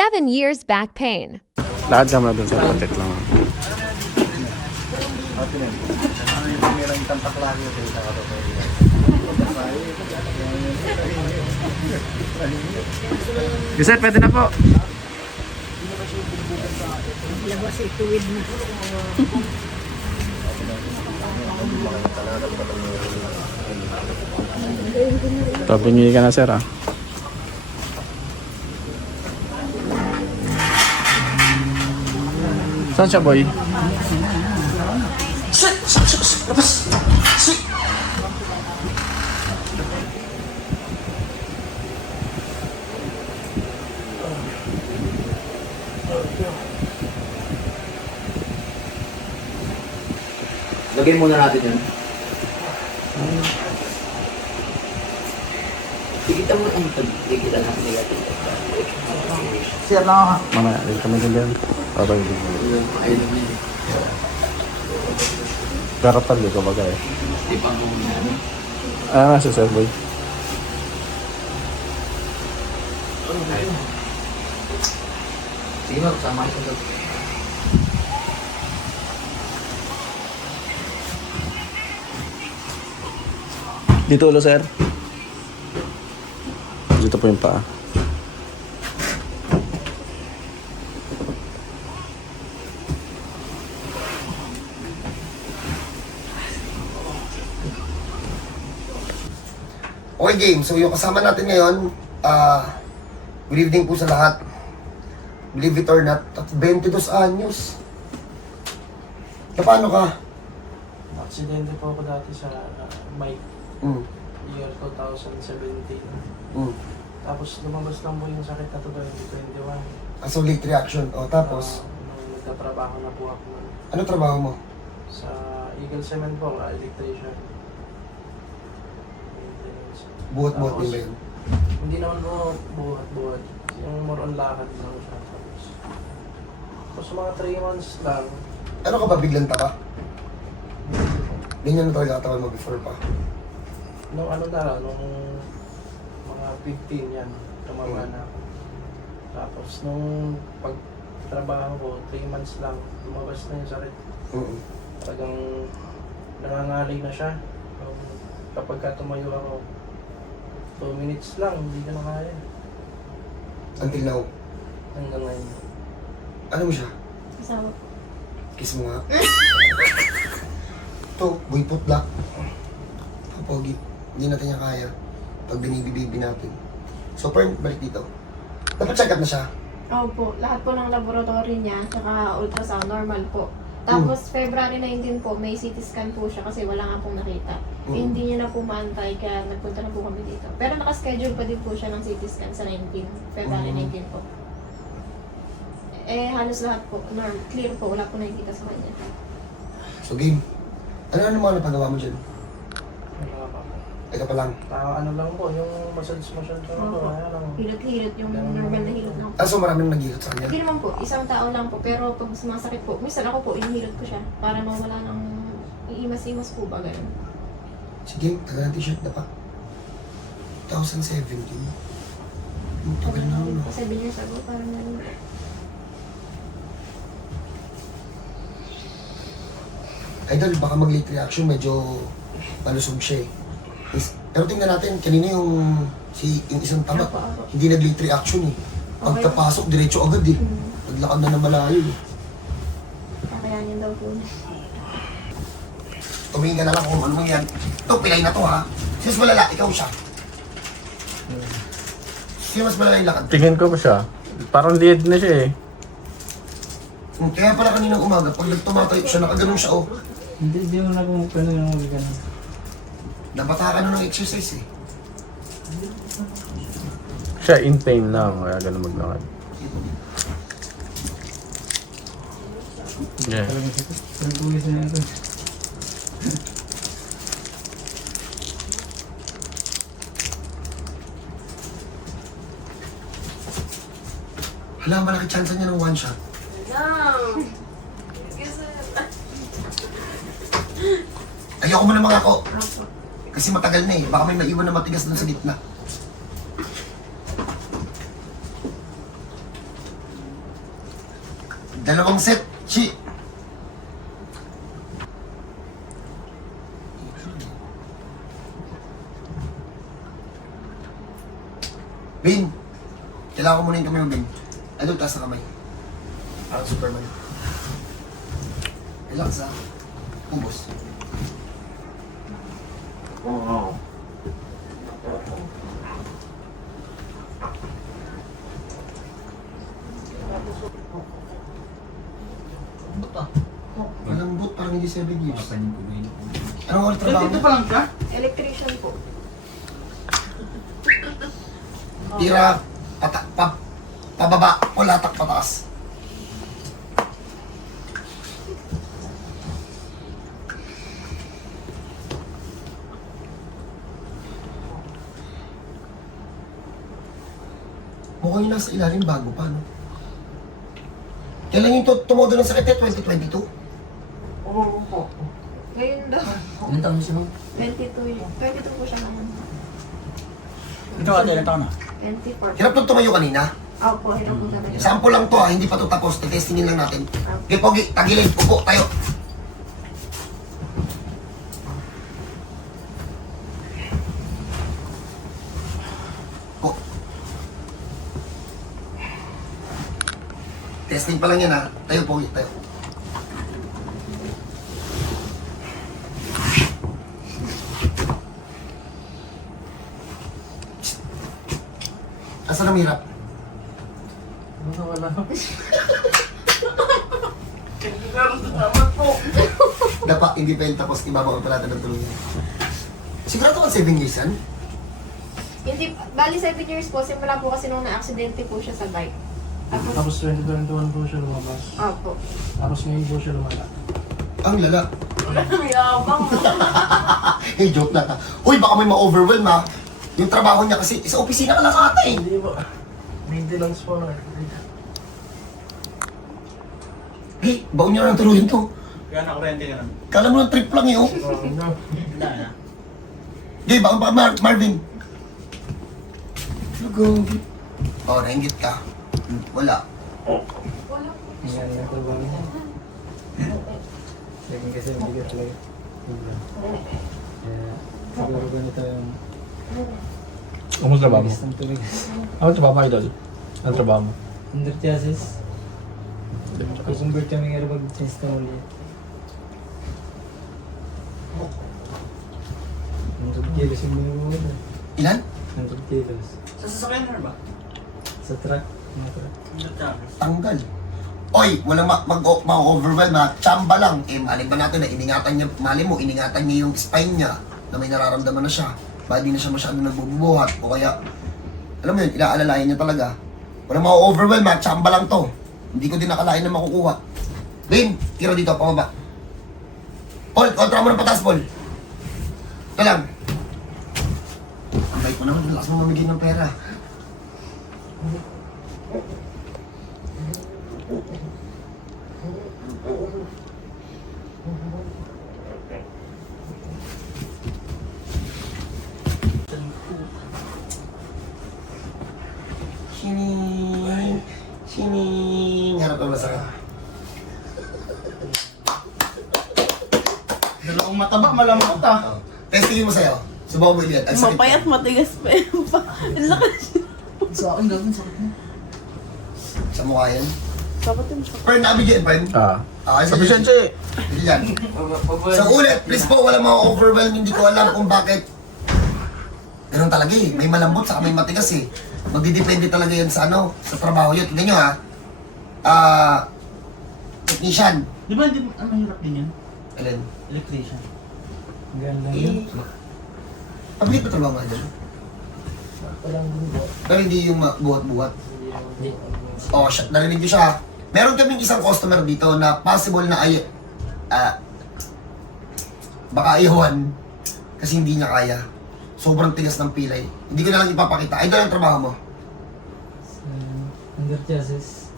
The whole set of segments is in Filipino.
seven years back pain. Lakad ka muna dun sa protect lang. Giselle, pwede na po. Tabingi ka na, sir, ah. Saan siya, boy? Lagyan muna natin yun. Tigitan mo ang nila. Sir lang ako. Mamaya, din kami din. Babay din. Na yun. Pero tali ko baga eh. Di pa na. Ah, nasa sir, boy. Sige mo, sama kita doon. Dito ulo, sir. Dito po yung paa. Okay game, so yung kasama natin ngayon, ah, good evening po sa lahat. Believe it or not, at 22 anyos. Na paano ka? Aksidente po ako dati sa uh, May Mm. year 2017. Mm. Tapos lumabas lang po yung sakit na to 2021. Ah, so late reaction. O tapos, Ah, nung nagtatrabaho na po ako nun ano trabaho mo? sa Eagle Cement po, ah, electrician. Buhat-buhat Tapos, nila yun. Hindi naman po buhat-buhat. Yung more on lakad lang siya. Tapos, tapos mga 3 months lang, Ano ka ba, biglang taka? Ganyan na talaga katawan mo before pa. nung ano na nung mga 15 yan, tumama na ako. Tapos nung pagtrabaho ko, 3 months lang, lumabas na yung sakit. Mm. Talagang nangangalay na siya. Kapag ka tumayo ako, 2 minutes lang, hindi ko na kaya. Until now. Hanggang ngayon. Ano mo siya? Kasama Kiss mo nga. Ito, boy putla. Kapogi. Hindi natin niya kaya. Pag binibibibi natin. So, Pern, balik dito. Dapat check up na siya. Opo, lahat po ng laboratory niya, saka ultrasound, normal po. Tapos, February 19 po, may CT scan po siya kasi wala nga pong nakita. Eh, Mm. hindi niya na po maantay, kaya nagpunta na po kami dito. Pero nakaschedule pa din po siya ng CT scan sa 19, February Mm. 19 po. Eh, halos lahat po, norm, clear po, wala po nakikita sa kanya. So, game. Ano ano mga napagawa mo dyan? Wala pa po. Ito pa lang. Ah, ano lang po, yung massage-massage lang po. Opo. Kaya lang. Hilot-hilot, yung normal na hilot lang. Ah, so maraming naghihilot sa kanya. Hindi naman po, isang tao lang po, pero pag sumasakit po, minsan ako po, inihilot ko siya para mawala ng iimas-imas po ba, ganun. Sige, tagal ng t-shirt na pa. 2017. Ang tagal na ano. Kasi years ago, parang ganun. Idol, baka mag-late reaction, medyo palusog siya eh. Is- Pero tingnan natin, kanina yung, si, yung isang tama, hindi nag-late reaction eh. Pagkapasok, diretso agad eh. Hmm, Naglakad na ng malayo eh. kakayanin daw po niya. Tumingin ka na lang kung ano yan. Ito, pilay na to ha. Sino mas malala? Ikaw siya. Sino mas malala yung lakad? Tingin ko pa siya. Parang lead na siya eh. Hmm, Kaya pala kaninang umaga, pag nagtumatayo siya, nakaganon siya oh. Hindi, hindi mo na kung paano yung magiging. Nabata ka na ng exercise eh. Siya in pain lang, kaya ganun maglakad. Yeah. Hala, malaki chance niya ng one shot. Ayoko mo na mga ako. Kasi matagal na eh. Baka may naiwan na matigas dun sa gitna. Dalawang set. Chi. Bin, kailangan ko muna yung kamay mo, Bin. Ano, taas na kamay. Parang Superman. Relax, ha? Ubos. Malambot, parang hindi 7 years. Anong oras trabaho mo? pa lang ka? Electrician po. Tira, pata, pa, pababa, o latak pataas. Mukhang yung nasa ilalim bago pa, no? Kailan yung tu- tumodo ng sakit eh? 2022? Ngayon daw, Ilan taon siya nung? 22 yun. 22 po siya ngayon. Ito ate, ilan taon na? 24. Hirap nung tumayo kanina. Opo, hirap po talaga. Sample lang to ha, hindi pa to tapos. Testingin lang natin. Okay, Pogi, tagilid, upo, tayo. Testing pa lang yan ha. Tayo, Pogi, tayo. Asa na hirap? Ano wala? Dapa, hindi pa yun tapos ibabaw pa natin ng tulungan. Sigurado ka 7 years yan? Hindi, bali 7 years po, simula po kasi nung na-aksidente po siya sa bike. Tapos, Tapos 2021 po siya lumabas. opo. Tapos ngayon po siya lumala. Ang lala. Yabang. Hey, joke lang ha. Uy, baka may ma-overwhelm ha. Yung trabaho niya kasi, sa opisina ka lang ata eh. Hindi po. Maintenance po na. Hey, baon niyo na ng tuluyan to. Kaya nakurente ka nun? Kala mo ng trip lang eh, oh. Wala na. Hey, baka Mar Marvin. Lugo. Oh, nainggit ka. Wala. Yan, yan po ba? Laging kasi mabigat talaga. Kaya siguro ganito yung Kumusta trabaho mo? bilis ng tuloy. Ano trabaho mo, idol? Ano trabaho mo? Under chassis. Kukumbert kami nga pag test na ulit. 100 kilos yung binubuhay na. Ilan? 100 kilos. Sa sasakyan na ba? Sa truck. Tanggal. Oy, walang ma- mag ma-overwhelm ha. Chamba lang. Eh, malin ba natin na iningatan niya, mali mo, iningatan niya yung spine niya na may nararamdaman na siya. Baka di na siya masyado nagbubuhat o kaya, alam mo yun, ilaalalayan niya talaga. Walang ma-overwhelm ha. Chamba lang to. Hindi ko din nakalain na makukuha. Lin, tira dito, pababa. Paul, kontra mo ng patas, Paul. Ito lang. Ang bait mo naman, lakas mo mamigay ng pera. Sining. Sining. Harap masakit. Dalawang mataba, malambot ah. Testingin mo sa'yo. Subaw mo iliyan. Ang sakit. Mapayat, matigas pa yun pa. Ang lakas. Sa akin daw, sakit mo. Sa mukha yan. Yun siya. Pern, nabigyan, Pern. Ah. Ah, Sa Vicente! Yan. Sa ulit, please po, wala mga overwhelm. Hindi ko alam kung bakit. Ganun talaga eh. May malambot sa may matigas eh. Magdidepende talaga yan sa ano, sa trabaho yun. Tignan nyo ha. Ah, technician. Di ba, di ba, ang mahirap din yan? Alin? Electrician. Ang ganda yun. Pabilit pa trabaho nga dyan. Walang bubo. Pero hindi yung ma- buhat-buhat. Oh, siya, narinig nyo siya. Meron kaming isang customer dito na possible na ay... ah baka ayawan kasi hindi niya kaya. Sobrang tigas ng pilay. Hindi ko na lang ipapakita. Ay, doon ang trabaho mo. Sa under chassis.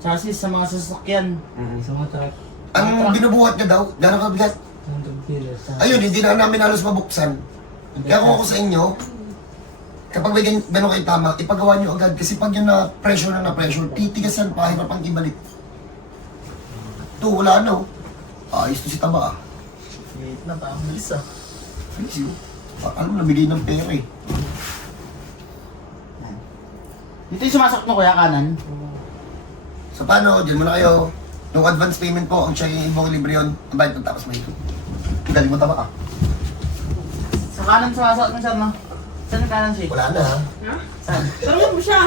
Chassis sa mga sasakyan. Sa mga truck. Ang binubuhat niya daw, gano'ng kabigat. 100 kilos. Ayun, hindi na namin halos mabuksan. Kaya kung ako sa inyo, kapag may gan- gano'n kayo tama, ipagawa niyo agad. Kasi pag yun na pressure na na pressure, titigas yan, pahirap ang ibalik. to, wala na oh. Ayos to si Taba ah. Wait na, parang bilis ah. Ayos yun. Ah, Alam mo, nabigay ng pera eh. Dito yung sumasakot mo kuya kanan. So paano, dyan muna kayo. Yung advance payment po, ang checking inbox libre yun. Ang bayad ng tapos may ito. Galing mo Taba ah. Sa kanan sumasakot mo sir no? Saan yung kanan siya? Wala na ha. Saan? Tulungan mo siya.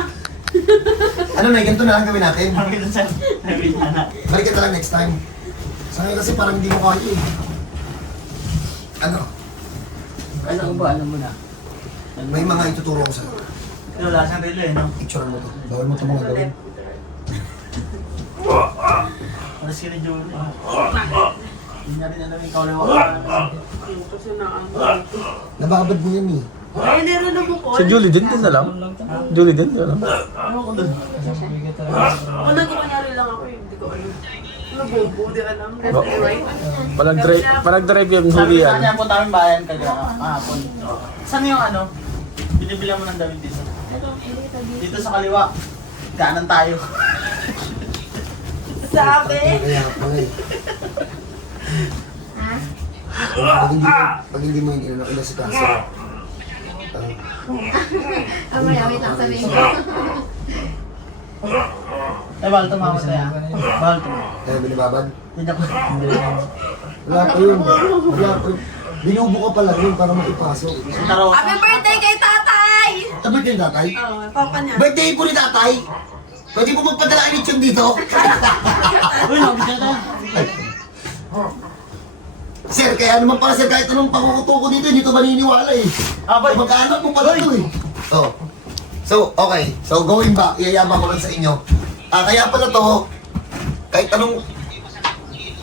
Ano na, ganito na lang gawin natin. Sabi ko saan? Sabi na na. Balikan na lang next time. Sa ngayon kasi parang hindi mo kaya eh. Ano? Ano ba? Ano mo na? May mga ituturo ko sa'yo. Pero wala siyang relo eh no? Picture mo to. Bawal mo to mga gawin. Para si ni Joel eh. Hindi na rin alam yung kauliwa ka. Kasi na ang... Nababad mo yan eh. Ay, nirano mo ko. Si Julie din, din na lang. Julie din, din alam. Ano ko doon? Ako nagkakanyari lang ako eh. Hindi ko alam. Nabobo, di alam. Palag drive, palag drive yung Sabi huli sa yan. kanya po tamang bayan kahapon. Saan yung ano? Binibilang mo ng damit dito. Dito. Sa kaliwa. Kanan tayo. Sabi. Eh. Ha? Pag hindi, mo yung inano, si kaso. Ah, maya, wait lang sabihin ko. Eh, bawal tumawag tayo ah. Bawal tumawag. Kaya binibabad. Hindi ako. Wala pa yun. Wala pa yun. Binubo ka pala yun para maipasok. Taraw. Happy birthday kay tatay! Sabi kayo tatay? Oo, papa niya. Birthday po ni tatay! Pwede po magpadala ang lechon dito? Uy, nabigyan tayo. Sir, kaya naman para sir, kahit anong pangukuto ko dito, hindi to maniniwala eh. Boy. Magkaanak mo pala to eh. Oh. So, okay. So, going back, iyayama ko lang sa inyo. Ah, kaya pala to, kahit anong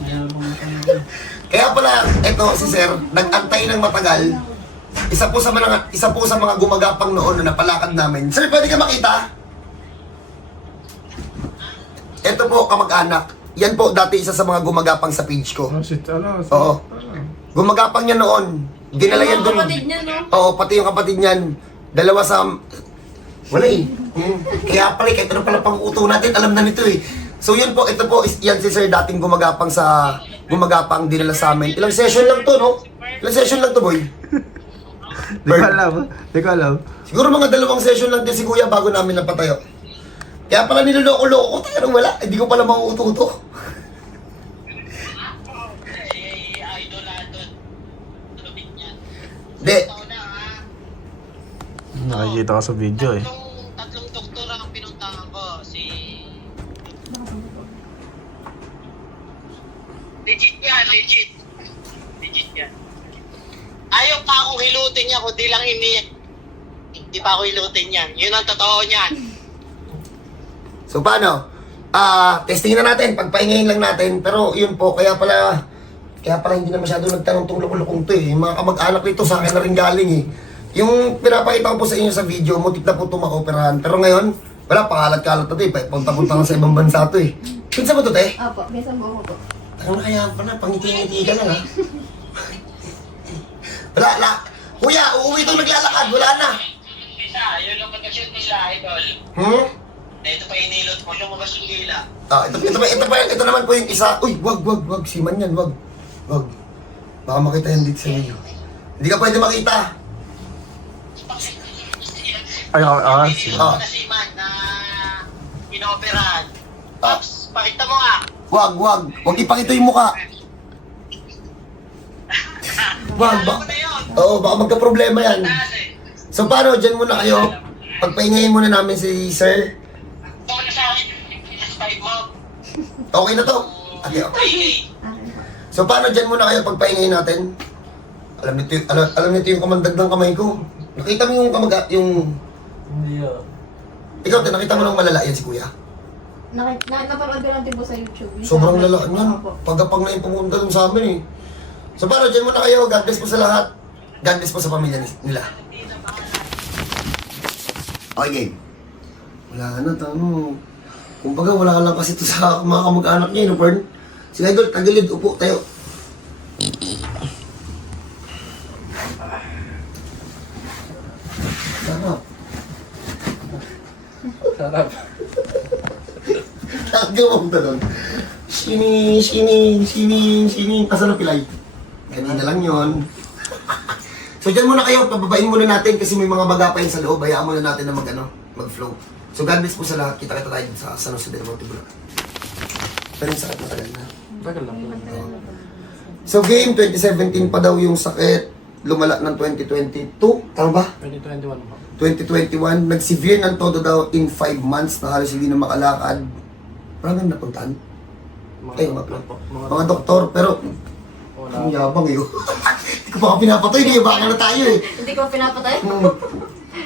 Kaya pala, eto si Sir, nag-antay ng matagal. Isa po sa mga isa po sa mga gumagapang noon na napalakad namin. Sir, pwede ka makita? Ito po, kamag-anak. Yan po dati isa sa mga gumagapang sa page ko. Oh, shit, ano? Oo. Gumagapang niya noon. Dinala yan doon. Kapatid niya, no? Oo, pati yung kapatid niyan. Dalawa sa... Wala eh. Hmm. Kaya pala, kahit ano pala pang uto natin, alam na nito eh. So yun po, ito po, is, yan si Sir dating gumagapang sa... Gumagapang dinala sa amin. Ilang session lang to, no? Ilang session lang to, boy? Di ko alam. Di ko alam. Siguro mga dalawang session lang din si Kuya bago namin napatayo. Kaya pala niloloko-loko ko, tayo wala. Hindi ko pala mauuto-uto. Hindi. Nakikita ko sa video eh. Tatlong, tatlong doktor ang pinuntahan ko. Si... Legit yan, legit. Legit yan. Ayaw pa akong hilutin niya, kundi lang ini... Hindi pa ako hilutin yan. Yun ang totoo niyan. So paano? Ah, testing na natin, pagpahingayin lang natin. Pero yun po, kaya pala kaya pala hindi na masyado nagtanong tong lukong to eh. Yung mga kamag-anak nito sa akin na rin galing eh. Yung pinapakita ko po sa inyo sa video, mutik na po ito makaoperahan. Pero ngayon, wala, pangalat-kalat na to eh. Punta-punta lang sa ibang bansa to eh. Pinsa mo to, te? Opo, bisan buo ko po. Ano kaya pa na, pangiti-ngiti ka lang ha. wala, wala. Kuya, uuwi itong naglalakad, wala na. Isa, yun ang pagkashoot nila, idol. Hmm? Na ito pa inilot mo, lumabas yung dila. Ah, ito, ito, pa, ito, pa, ito naman po yung isa. Uy, wag, wag, wag. Siman yan, wag. Wag. Baka makita yan dito sa video. Hindi ka pwede makita. Ay, ah, ah, sige. Ah. na si Man na inoperahan. Ah. Pops, pakita mo nga. Wag, wag. Wag ipakita yung mukha. Wag, ba? Ano? Oo, baka magka-problema yan. So, paano? Dyan muna kayo. Pagpahingayin muna namin si Sir. ito na sa akin, PS5 mo. Okay na to. Okay, okay. 3K. Akin po. So, paano? Dyan muna kayo pagpahingayin natin. Alam nito, yung- alam, alam nito yung kamandag ng kamay ko. Nakita mo yung kamaga, yung... Hindi ah. Ikaw, te, nakita mo nung malala yan si Kuya. Naki, na, napanood ko lang din po sa YouTube. Yung Sobrang sa- lalaan yan. Opo. Pagkapag na yung pumunta dun sa amin eh. So paano, dyan muna kayo. God bless po sa lahat. God bless po sa pamilya ni- nila. Okay, game. Wala na, tamo. Kumbaga, wala lang kasi to sa mga kamag-anak niya, no, Pern? Sige, Idol, tagilid, upo tayo. Sarap. Sarap. Tagaw ang talon. Shining, shining, shining, shining. Asan ang pilay? Kanina lang yon. so dyan muna kayo, pababain muna natin kasi may mga baga pa yun sa loob. Hayaan muna natin na mag, ano, mag-flow. So God bless po sa lahat. Kita-kita tayo sa San Jose del Monte Bulacan. Pero yung sakit matagal na. Tagal lang. So game 2017 pa daw yung sakit. Lumala ng 2022. Tama ba? 2021 po. 2021. Nag-severe ng todo daw in 5 months na halos hindi na makalakad. Parang nang napuntahan. Mga Ay, mga- po. Mga, Mga doktor, pero Wala. ang yabang eh. Hindi ko pa ka pinapatay, kaya baka na tayo eh. Hindi ko pinapatay.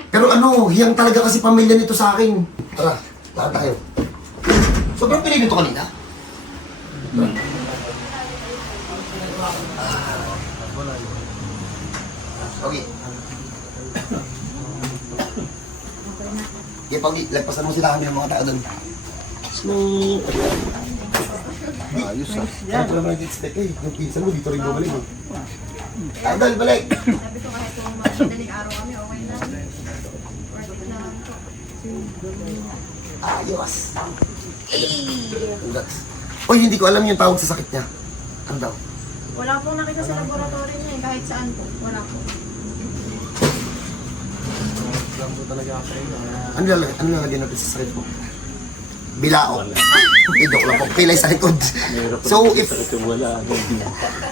Pero ano, hiyang talaga kasi pamilya nito sa akin. Tara, lahat tayo. Sobrang pilig nito kanina. Tara. Okay. Okay, Pogi, lagpasan mo sila kami ng mga tao doon. Smooth. Ayos ah. Yan. Ito naman expect eh. Yung pinsan mo, dito rin bumalik. Idol, balik! Sabi ko kahit kung madaling araw kami, okay na. Ayos. Congrats. Uy, hindi ko alam yung tawag sa sakit niya. Ano daw? Wala pong nakita sa laboratory niya eh, kahit saan po. Wala po. Lang po talaga ako rin. Ano lalagay, ano lalagay natin sa sakit mo? Bilao. Hindi, joke lang po. Pilay sa likod. So, if...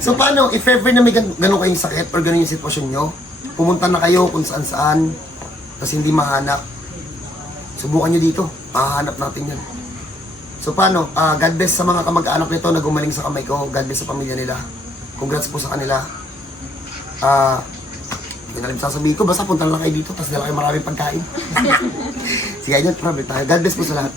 So, paano? If ever na may gan ganun kayong sakit or ganun yung sitwasyon nyo, pumunta na kayo kung saan saan, tapos hindi mahanap. Subukan nyo dito. Mahahanap natin yan. So, paano? Ah, God bless sa mga kamag-anak nito na gumaling sa kamay ko. God bless sa pamilya nila. Congrats po sa kanila. Ah, hindi na rin sasabihin ko, basta punta lang kayo dito, tapos dala kayo maraming pagkain. Sige, ayun, problem tayo. God bless po sa lahat.